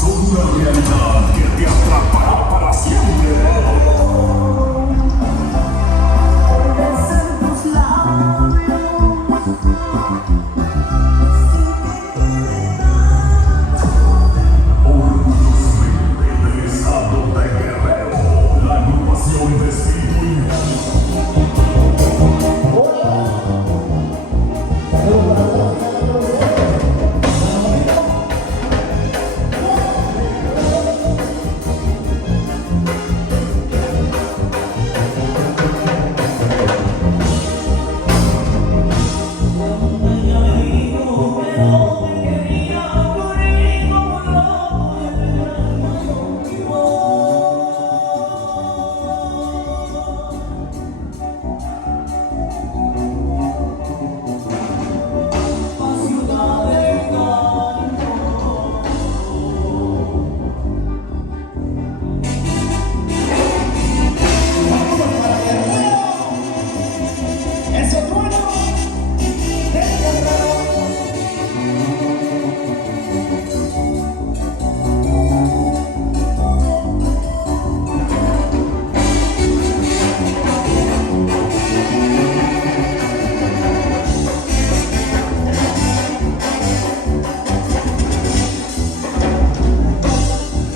son una realidad que te atrapará para siempre. Besar tus labios sin que quede nada. Orgullosamente del estado de Guerrero, la agrupación de Espíritu Indio.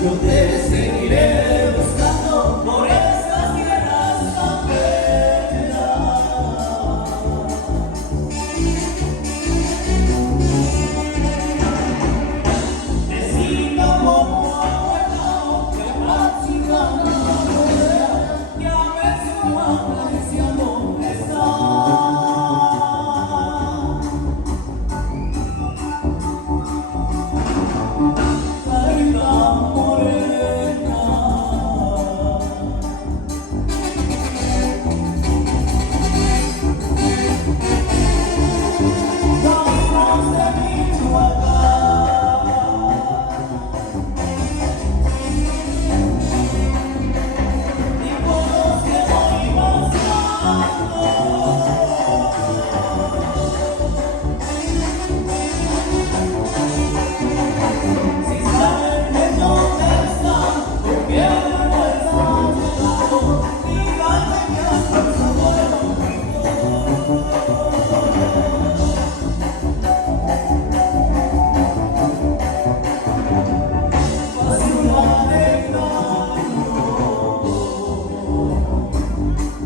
Yo te seguiré buscando por esas tierras tan bellas. Necesito como agua que practica la mujer, que a veces no apreciando está.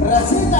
Racita.